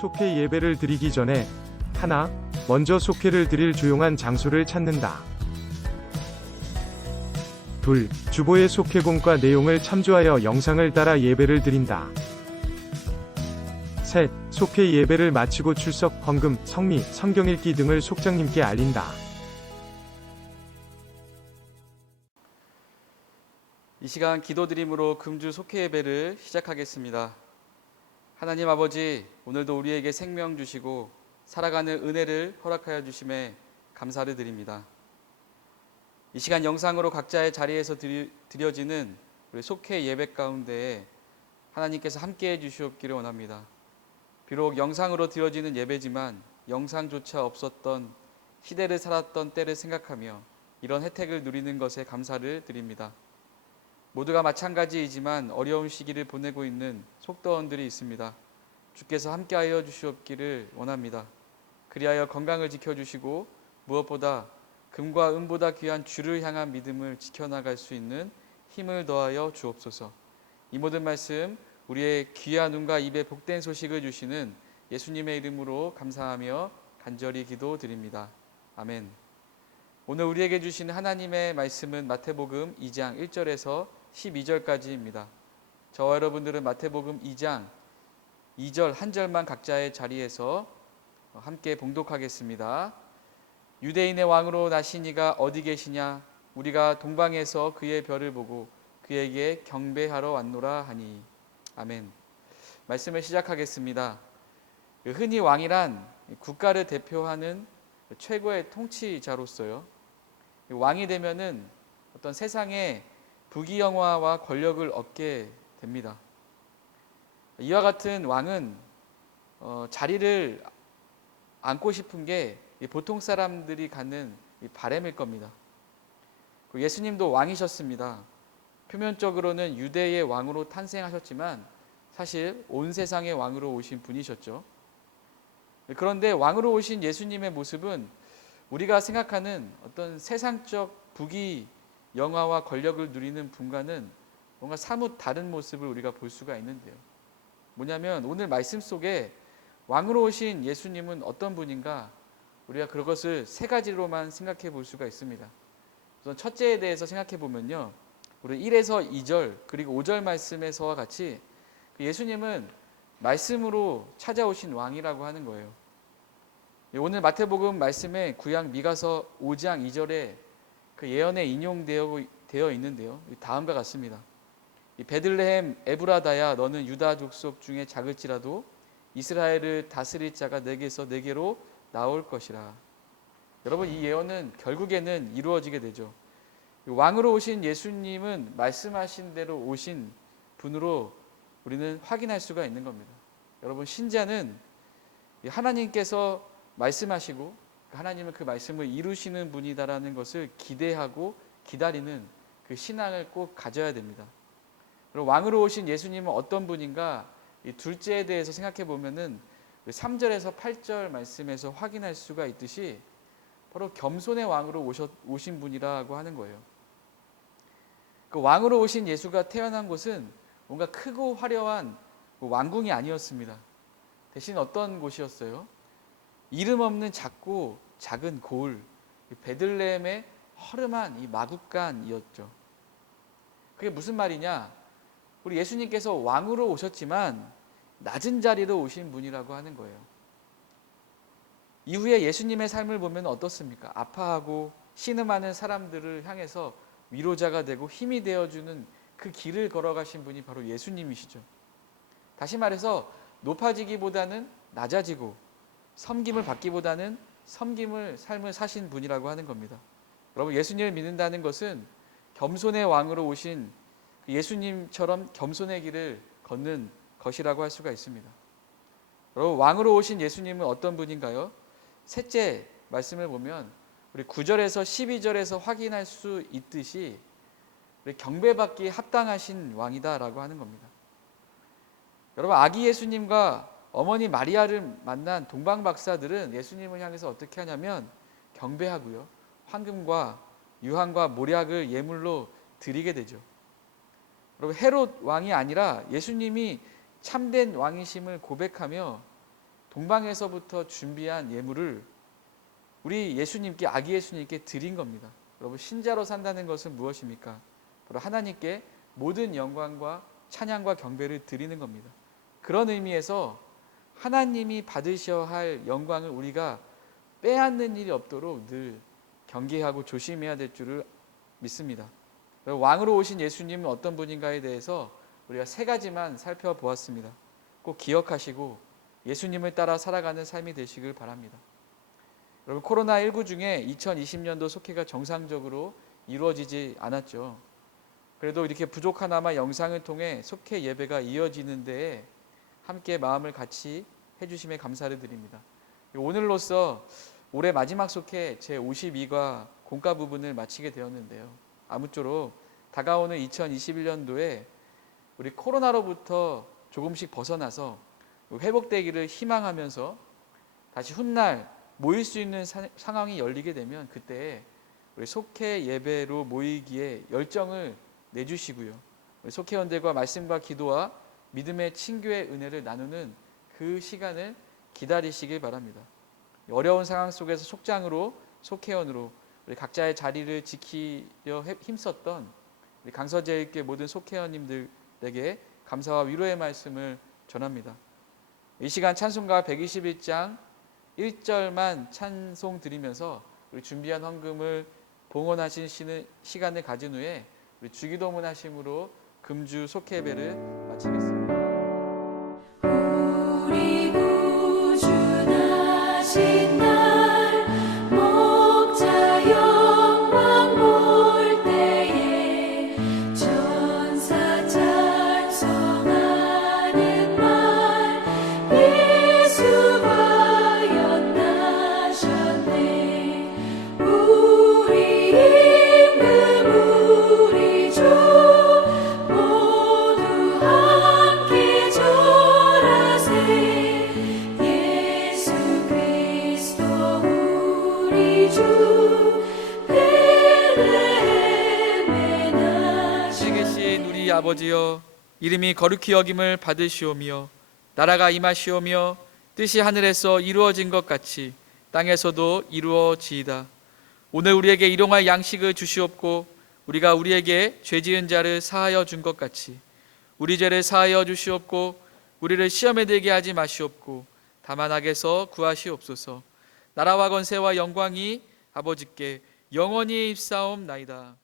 속회 예배를 드리기 전에 하나, 먼저 속회를 드릴 조용한 장소를 찾는다. 둘, 주보의 속회공과 내용을 참조하여 영상을 따라 예배를 드린다. 셋, 속회 예배를 마치고 출석, 헌금, 성미, 성경 읽기 등을 속장님께 알린다. 이 시간 기도드림으로 금주 속회 예배를 시작하겠습니다. 하나님 아버지, 오늘도 우리에게 생명 주시고 살아가는 은혜를 허락하여 주심에 감사를 드립니다. 이 시간 영상으로 각자의 자리에서 드려지는 우리 속회 예배 가운데에 하나님께서 함께해 주시옵기를 원합니다. 비록 영상으로 드려지는 예배지만 영상조차 없었던 시대를 살았던 때를 생각하며 이런 혜택을 누리는 것에 감사를 드립니다. 모두가 마찬가지이지만 어려운 시기를 보내고 있는 속도원들이 있습니다. 주께서 함께하여 주시옵기를 원합니다. 그리하여 건강을 지켜주시고 무엇보다 금과 은보다 귀한 주를 향한 믿음을 지켜나갈 수 있는 힘을 더하여 주옵소서. 이 모든 말씀 우리의 귀한 눈과 입에 복된 소식을 주시는 예수님의 이름으로 감사하며 간절히 기도드립니다. 아멘. 오늘 우리에게 주시는 하나님의 말씀은 마태복음 2장 1절에서 12절까지입니다. 저와 여러분들은 마태복음 2장 2절 한 절만 각자의 자리에서 함께 봉독하겠습니다. 유대인의 왕으로 나신 이가 어디 계시냐? 우리가 동방에서 그의 별을 보고 그에게 경배하러 왔노라 하니. 아멘. 말씀을 시작하겠습니다. 흔히 왕이란 국가를 대표하는 최고의 통치자로서요, 왕이 되면은 어떤 세상의 부귀영화와 권력을 얻게 됩니다. 이와 같은 왕은 자리를 앉고 싶은 게 보통 사람들이 갖는 바람일 겁니다. 예수님도 왕이셨습니다. 표면적으로는 유대의 왕으로 탄생하셨지만 사실 온 세상의 왕으로 오신 분이셨죠. 그런데 왕으로 오신 예수님의 모습은 우리가 생각하는 어떤 세상적 부귀 영화와 권력을 누리는 분과는 뭔가 사뭇 다른 모습을 우리가 볼 수가 있는데요. 뭐냐면 오늘 말씀 속에 왕으로 오신 예수님은 어떤 분인가, 우리가 그것을 세 가지로만 생각해 볼 수가 있습니다. 우선 첫째에 대해서 생각해 보면요, 우리 1에서 2절 그리고 5절 말씀에서와 같이 예수님은 말씀으로 찾아오신 왕이라고 하는 거예요. 오늘 마태복음 말씀에 구약 미가서 5장 2절에 그 예언에 인용되어 있는데요, 다음과 같습니다. 베들레헴 에브라다야, 너는 유다 족속 중에 작을지라도 이스라엘을 다스릴 자가 내게로 나올 것이라. 여러분, 이 예언은 결국에는 이루어지게 되죠. 왕으로 오신 예수님은 말씀하신 대로 오신 분으로 우리는 확인할 수가 있는 겁니다. 여러분, 신자는 하나님께서 말씀하시고 하나님은 그 말씀을 이루시는 분이다라는 것을 기대하고 기다리는 그 신앙을 꼭 가져야 됩니다. 그리고 왕으로 오신 예수님은 어떤 분인가, 이 둘째에 대해서 생각해 보면은 3절에서 8절 말씀에서 확인할 수가 있듯이 바로 겸손의 왕으로 오신 분이라고 하는 거예요. 그 왕으로 오신 예수가 태어난 곳은 뭔가 크고 화려한 왕궁이 아니었습니다. 대신 어떤 곳이었어요? 이름 없는 작고 작은 고을, 베들레헴의 허름한 이 마구간이었죠. 그게 무슨 말이냐? 우리 예수님께서 왕으로 오셨지만 낮은 자리로 오신 분이라고 하는 거예요. 이후에 예수님의 삶을 보면 어떻습니까? 아파하고 신음하는 사람들을 향해서 위로자가 되고 힘이 되어주는 그 길을 걸어가신 분이 바로 예수님이시죠. 다시 말해서 높아지기보다는 낮아지고 섬김을 받기보다는 섬김을 삶을 사신 분이라고 하는 겁니다. 여러분, 예수님을 믿는다는 것은 겸손의 왕으로 오신 예수님처럼 겸손의 길을 걷는 것이라고 할 수가 있습니다. 여러분, 왕으로 오신 예수님은 어떤 분인가요? 셋째 말씀을 보면 우리 9절에서 12절에서 확인할 수 있듯이 우리 경배받기에 합당하신 왕이다라고 하는 겁니다. 여러분, 아기 예수님과 어머니 마리아를 만난 동방 박사들은 예수님을 향해서 어떻게 하냐면 경배하고요, 황금과 유황과 모략을 예물로 드리게 되죠. 여러분, 헤롯 왕이 아니라 예수님이 참된 왕이심을 고백하며 동방에서부터 준비한 예물을 우리 예수님께, 아기 예수님께 드린 겁니다. 여러분, 신자로 산다는 것은 무엇입니까? 바로 하나님께 모든 영광과 찬양과 경배를 드리는 겁니다. 그런 의미에서 하나님이 받으셔야 할 영광을 우리가 빼앗는 일이 없도록 늘 경계하고 조심해야 될 줄을 믿습니다. 왕으로 오신 예수님은 어떤 분인가에 대해서 우리가 세 가지만 살펴보았습니다. 꼭 기억하시고 예수님을 따라 살아가는 삶이 되시길 바랍니다. 여러분, 코로나19 중에 2020년도 속회가 정상적으로 이루어지지 않았죠. 그래도 이렇게 부족하나마 영상을 통해 속회 예배가 이어지는 데에 함께 마음을 같이 해주심에 감사를 드립니다. 오늘로써 올해 마지막 속회 제52과 공과 부분을 마치게 되었는데요. 아무쪼록 다가오는 2021년도에 우리 코로나로부터 조금씩 벗어나서 회복되기를 희망하면서 다시 훗날 모일 수 있는 상황이 열리게 되면 그때 우리 속회 예배로 모이기에 열정을 내주시고요. 우리 속회원들과 말씀과 기도와 믿음의 친교의 은혜를 나누는 그 시간을 기다리시길 바랍니다. 어려운 상황 속에서 속장으로, 속회원으로 우리 각자의 자리를 지키려 힘썼던 우리 강서제일교회 모든 속회원님들에게 감사와 위로의 말씀을 전합니다. 이 시간 찬송가 121장 1절만 찬송 드리면서 우리 준비한 헌금을 봉헌하시는 시간을 가진 후에 우리 주기도문 하심으로 금주 속회 예배를 마치겠습니다. 우리 구주 나신 날 목자 영광 볼 때에 천사 찬송하는 말 예수가 연나셨네. 우리 임금 우리 주 모두 함께 절하세. 예수 그리스도 우리 주 베들레헴에 나셨네. 하늘에 계신 우리 아버지여, 이름이 거룩히 여김을 받으시오며 나라가 임하시오며 뜻이 하늘에서 이루어진 것 같이 땅에서도 이루어지이다. 오늘 우리에게 일용할 양식을 주시옵고 우리가 우리에게 죄지은 자를 사하여 준 것 같이 우리 죄를 사하여 주시옵고 우리를 시험에 들게 하지 마시옵고 다만 악에서 구하시옵소서. 나라와 권세와 영광이 아버지께 영원히 입사옵나이다.